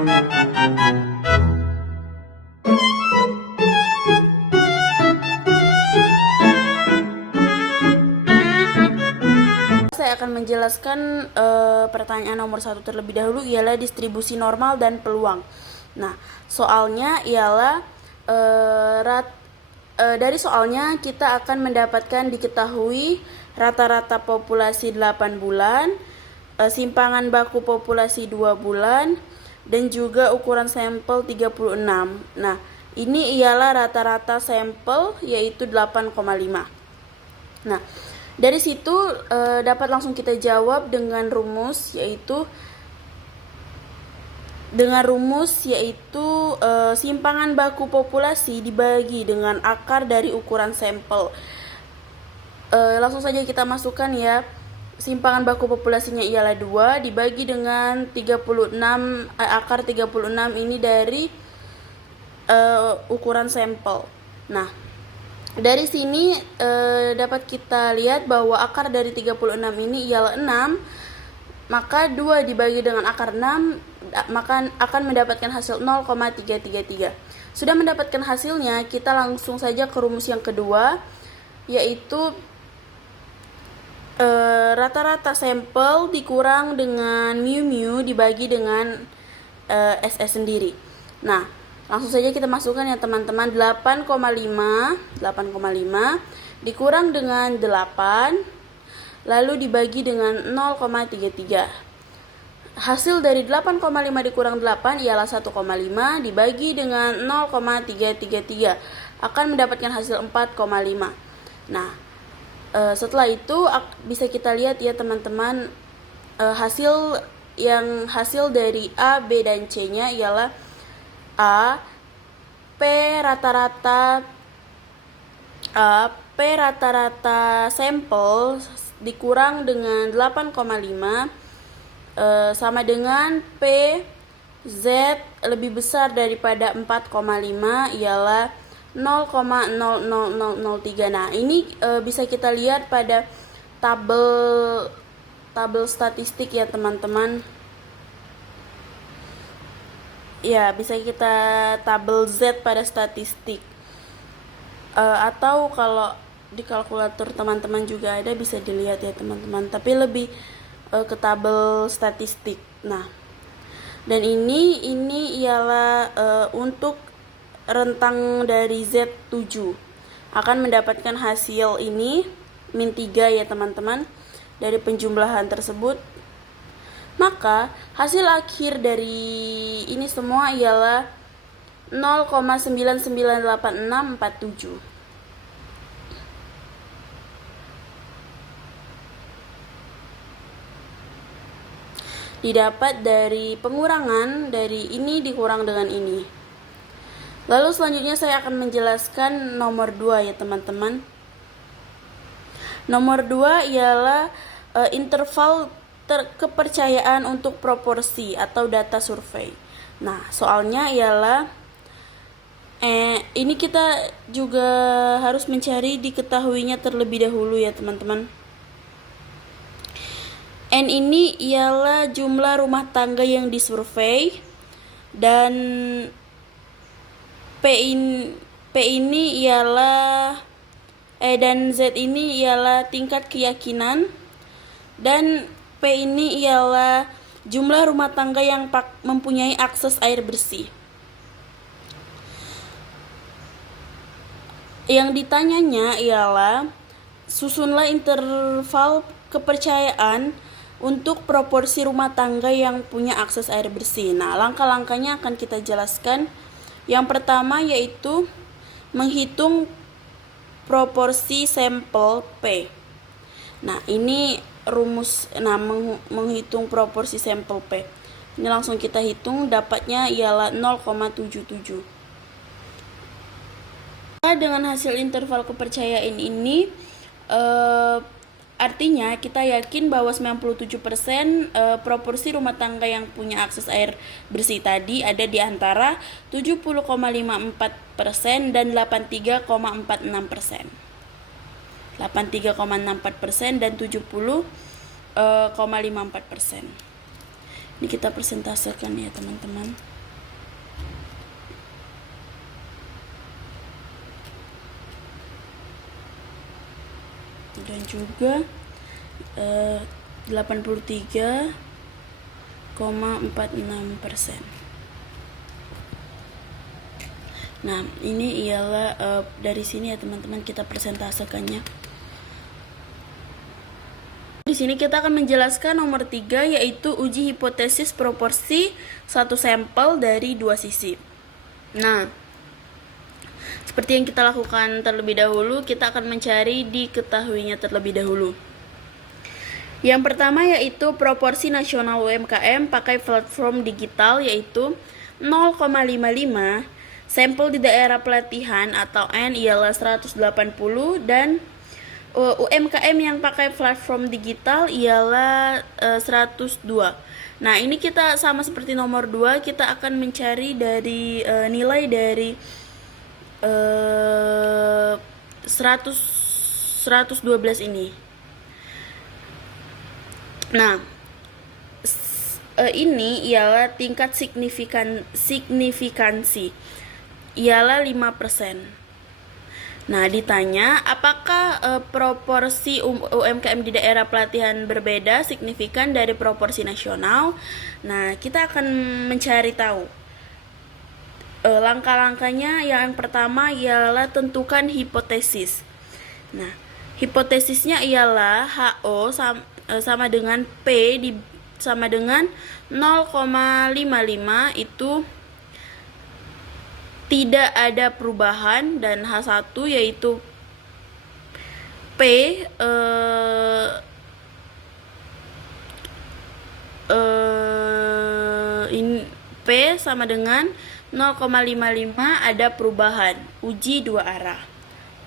Saya akan menjelaskan pertanyaan nomor 1 terlebih dahulu, ialah distribusi normal dan peluang. Nah, soalnya ialah dari soalnya kita akan mendapatkan diketahui rata-rata populasi 8 bulan, simpangan baku populasi 2 bulan, dan juga ukuran sampel 36. Nah, ini ialah rata-rata sampel, yaitu 8,5. Nah, dari situ dapat langsung kita jawab dengan rumus yaitu simpangan baku populasi dibagi dengan akar dari ukuran sampel. Langsung saja kita masukkan ya. Simpangan baku populasinya ialah 2 dibagi dengan 36, akar 36 ini dari ukuran sampel. Nah, dari sini dapat kita lihat bahwa akar dari 36 ini ialah 6, maka 2 dibagi dengan akar 6 maka akan mendapatkan hasil 0,333. Sudah mendapatkan hasilnya, kita langsung saja ke rumus yang kedua, yaitu rata-rata sampel dikurang dengan mu dibagi dengan SS sendiri. Nah, langsung saja kita masukkan ya teman-teman. 8,5 dikurang dengan 8 lalu dibagi dengan 0,33. Hasil dari 8,5 dikurang 8 ialah 1,5 dibagi dengan 0,333 akan mendapatkan hasil 4,5. Nah, setelah itu bisa kita lihat ya teman-teman, hasil dari A, B, dan C-nya ialah A, P rata-rata sampel dikurang dengan 8,5 sama dengan P Z lebih besar daripada 4,5 ialah 0,00003. Nah, ini bisa kita lihat pada tabel statistik ya teman-teman. Ya, bisa kita tabel Z pada statistik. Atau kalau di kalkulator teman-teman juga ada, bisa dilihat ya teman-teman. Tapi lebih ke tabel statistik. Nah, dan ini ialah untuk rentang dari Z7 akan mendapatkan hasil ini min 3 ya teman-teman dari penjumlahan tersebut. Maka hasil akhir dari ini semua ialah 0,998647. Didapat dari pengurangan dari ini dikurang dengan ini. Lalu selanjutnya saya akan menjelaskan nomor 2 ya teman-teman. Nomor 2 ialah interval kepercayaan untuk proporsi atau data survei. Nah, soalnya ialah ini kita juga harus mencari diketahuinya terlebih dahulu ya teman-teman. N ini ialah jumlah rumah tangga yang disurvei, dan P ini ialah dan Z ini ialah tingkat keyakinan, dan P ini ialah jumlah rumah tangga yang mempunyai akses air bersih. Yang ditanyanya ialah susunlah interval kepercayaan untuk proporsi rumah tangga yang punya akses air bersih. Nah, langkah-langkahnya akan kita jelaskan. Yang pertama yaitu menghitung proporsi sampel P. Nah, ini rumus menghitung proporsi sampel P. Ini langsung kita hitung, dapatnya ialah 0,77. Dengan hasil interval kepercayaan ini artinya kita yakin bahwa 97% proporsi rumah tangga yang punya akses air bersih tadi ada di antara 70,54% dan 83,46%. 83,64% dan 70,54%. Ini kita persentasekan ya teman-teman. Dan juga 83,46%. Nah, ini ialah dari sini ya teman-teman kita persentasekannya. Di sini kita akan menjelaskan nomor 3, yaitu uji hipotesis proporsi satu sampel dari dua sisi. Nah, seperti yang kita lakukan terlebih dahulu, kita akan mencari diketahuinya terlebih dahulu. Yang pertama yaitu proporsi nasional UMKM pakai platform digital, yaitu 0,55, sampel di daerah pelatihan atau N ialah 180, dan UMKM yang pakai platform digital ialah 102. Nah, ini kita sama seperti nomor 2, kita akan mencari dari nilai dari 112 ini. Nah, ini ialah tingkat signifikansi ialah 5%. Nah, ditanya apakah proporsi UMKM di daerah pelatihan berbeda signifikan dari proporsi nasional. Nah, kita akan mencari tahu. Langkah-langkahnya yang pertama ialah tentukan hipotesis. Nah, hipotesisnya ialah HO sama dengan P sama dengan 0,55, itu tidak ada perubahan, dan H1 yaitu P P sama dengan 0,55 ada perubahan, uji dua arah.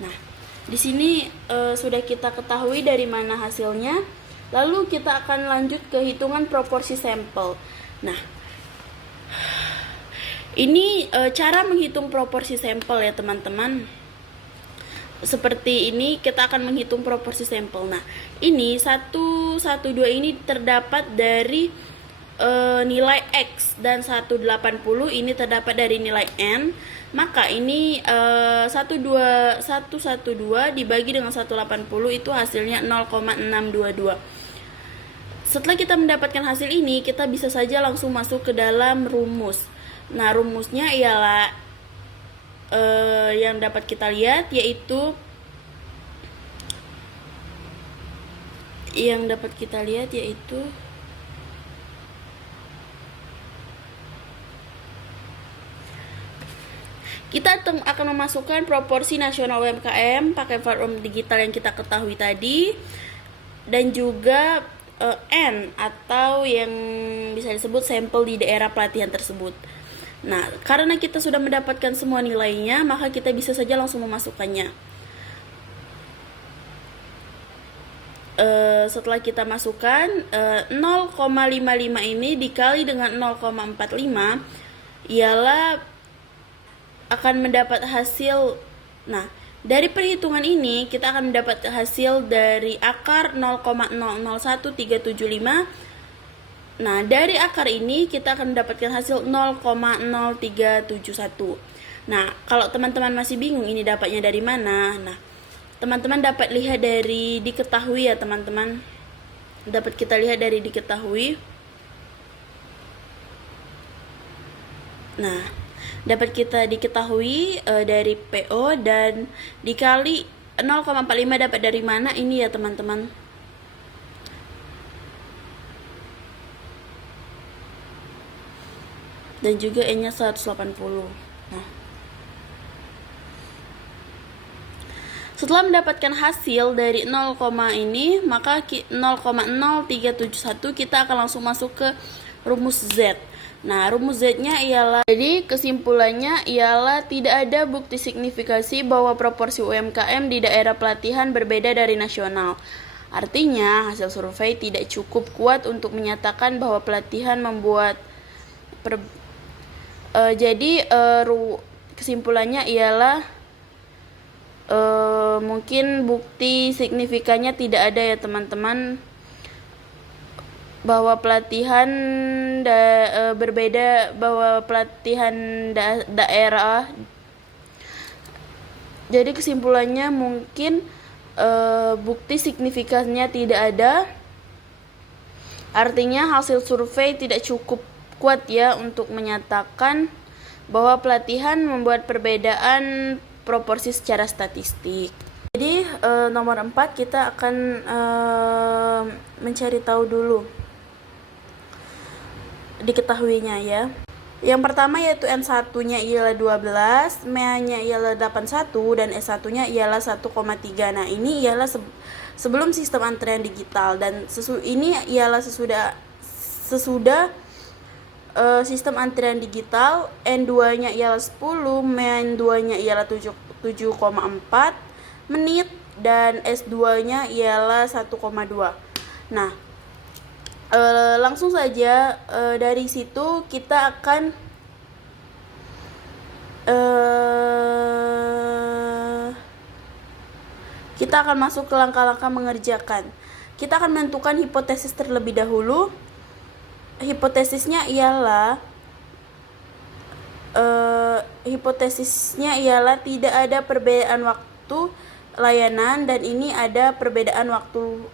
Nah, di sini sudah kita ketahui dari mana hasilnya. Lalu kita akan lanjut ke hitungan proporsi sampel. Nah, ini cara menghitung proporsi sampel ya teman-teman. Seperti ini kita akan menghitung proporsi sampel. Nah, ini 112 ini terdapat dari nilai X, dan 180 ini terdapat dari nilai N. Maka ini 112 dibagi dengan 180 itu hasilnya 0,622. Setelah kita mendapatkan hasil ini, kita bisa saja langsung masuk ke dalam rumus. Nah, rumusnya ialah yang dapat kita lihat yaitu kita akan memasukkan proporsi nasional UMKM pakai platform digital yang kita ketahui tadi, dan juga N atau yang bisa disebut sampel di daerah pelatihan tersebut. Nah, karena kita sudah mendapatkan semua nilainya, maka kita bisa saja langsung memasukkannya. Setelah kita masukkan 0,55 ini dikali dengan 0,45 ialah akan mendapat hasil. Nah, dari perhitungan ini kita akan mendapat hasil dari akar 0,001375. Nah, dari akar ini kita akan mendapatkan hasil 0,0371. Nah, kalau teman-teman masih bingung ini dapatnya dari mana, nah, teman-teman dapat lihat dari diketahui ya teman-teman. Dapat kita lihat dari diketahui. Nah, dapat kita diketahui dari PO, dan dikali 0,45 dapat dari mana ini ya teman-teman. Dan juga N-nya 180. Nah, setelah mendapatkan hasil dari 0, ini, maka 0,0371 kita akan langsung masuk ke rumus Z. Nah, rumus Z-nya ialah, jadi kesimpulannya ialah tidak ada bukti signifikasi bahwa proporsi UMKM di daerah pelatihan berbeda dari nasional. Artinya, hasil survei tidak cukup kuat untuk menyatakan bahwa pelatihan membuat kesimpulannya ialah mungkin bukti signifikannya tidak ada ya teman-teman, bahwa pelatihan berbeda bahwa pelatihan daerah. Jadi kesimpulannya mungkin bukti signifikannya tidak ada. Artinya hasil survei tidak cukup kuat ya untuk menyatakan bahwa pelatihan membuat perbedaan proporsi secara statistik. Jadi nomor 4 kita akan mencari tahu dulu diketahuinya ya. Yang pertama yaitu N1-nya ialah 12, MA-nya ialah 81 dan S1-nya ialah 1,3. Nah, ini ialah sebelum sistem antrean digital dan ini ialah sesudah sistem antrean digital. N2-nya ialah 10, MA-2-nya ialah 7,4 menit dan S2-nya ialah 1,2. Nah, langsung saja dari situ kita akan masuk ke langkah-langkah mengerjakan. Kita akan menentukan hipotesis terlebih dahulu. Hipotesisnya ialah tidak ada perbedaan waktu layanan dan ini ada perbedaan waktu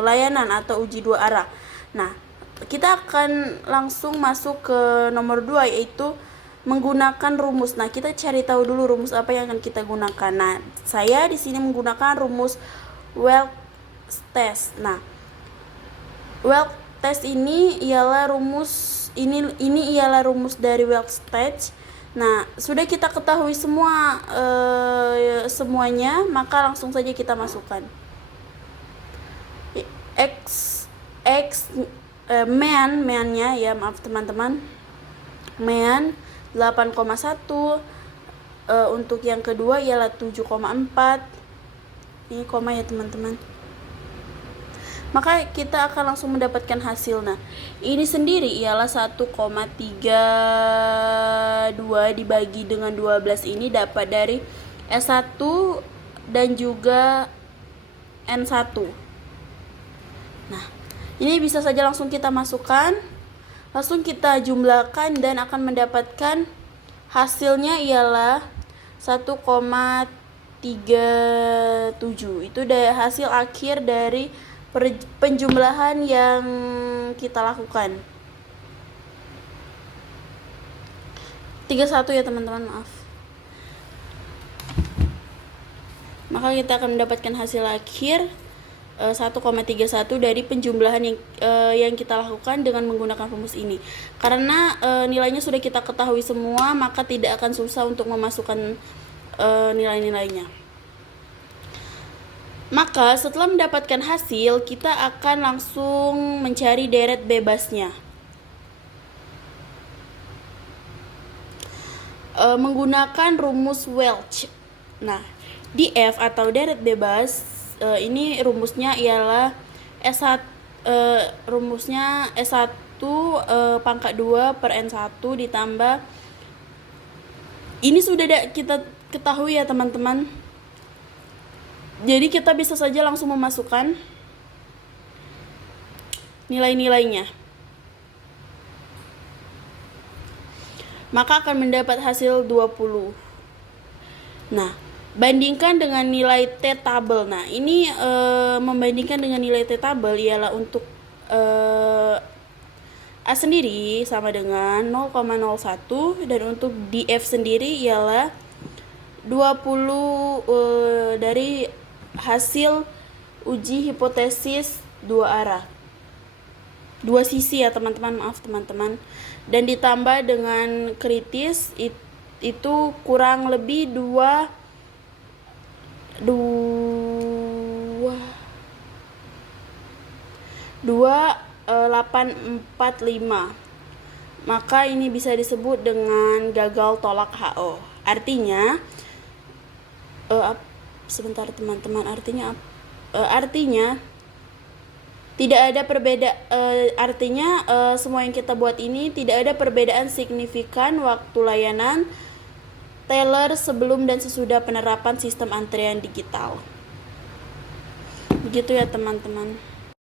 layanan atau uji dua arah. Nah, kita akan langsung masuk ke nomor 2 yaitu menggunakan rumus. Nah, kita cari tahu dulu rumus apa yang akan kita gunakan. Nah, saya di sini menggunakan rumus Wilks test. Nah, Wilks test ini ialah rumus dari Wilks test. Nah, sudah kita ketahui semuanya, maka langsung saja kita masukkan. Man-nya ya, maaf teman-teman. Man 8,1. Untuk yang kedua ialah 7,4. Ini koma ya teman-teman. Maka kita akan langsung mendapatkan hasil. Nah, ini sendiri ialah 1,32 dibagi dengan 12 ini dapat dari S1 dan juga N1. Nah, ini bisa saja langsung kita masukkan, langsung kita jumlahkan dan akan mendapatkan hasilnya ialah 1,37. Itu hasil akhir dari penjumlahan yang kita lakukan. 31 ya teman-teman, maaf. Maka kita akan mendapatkan hasil akhir 1,31 dari penjumlahan yang kita lakukan dengan menggunakan rumus ini. Karena nilainya sudah kita ketahui semua, maka tidak akan susah untuk memasukkan nilai-nilainya. Maka setelah mendapatkan hasil, kita akan langsung mencari deret bebasnya. Menggunakan rumus Welch. Nah, df atau deret bebas ini rumusnya ialah rumusnya S1 pangkat 2 per N1 ditambah, ini sudah kita ketahui ya teman-teman. Jadi kita bisa saja langsung memasukkan nilai-nilainya. Maka akan mendapat hasil 20. Nah, bandingkan dengan nilai T-tabel. Nah, ini membandingkan dengan nilai T-tabel ialah untuk A sendiri sama dengan 0,01 dan untuk df sendiri ialah 20 dari hasil uji hipotesis dua arah. Dua sisi ya teman-teman, maaf teman-teman. Dan ditambah dengan kritis itu kurang lebih 2,845. Maka ini bisa disebut dengan gagal tolak HO. Artinya sebentar teman-teman, artinya tidak ada artinya semua yang kita buat ini tidak ada perbedaan signifikan waktu layanan teller sebelum dan sesudah penerapan sistem antrean digital. Begitu ya teman-teman.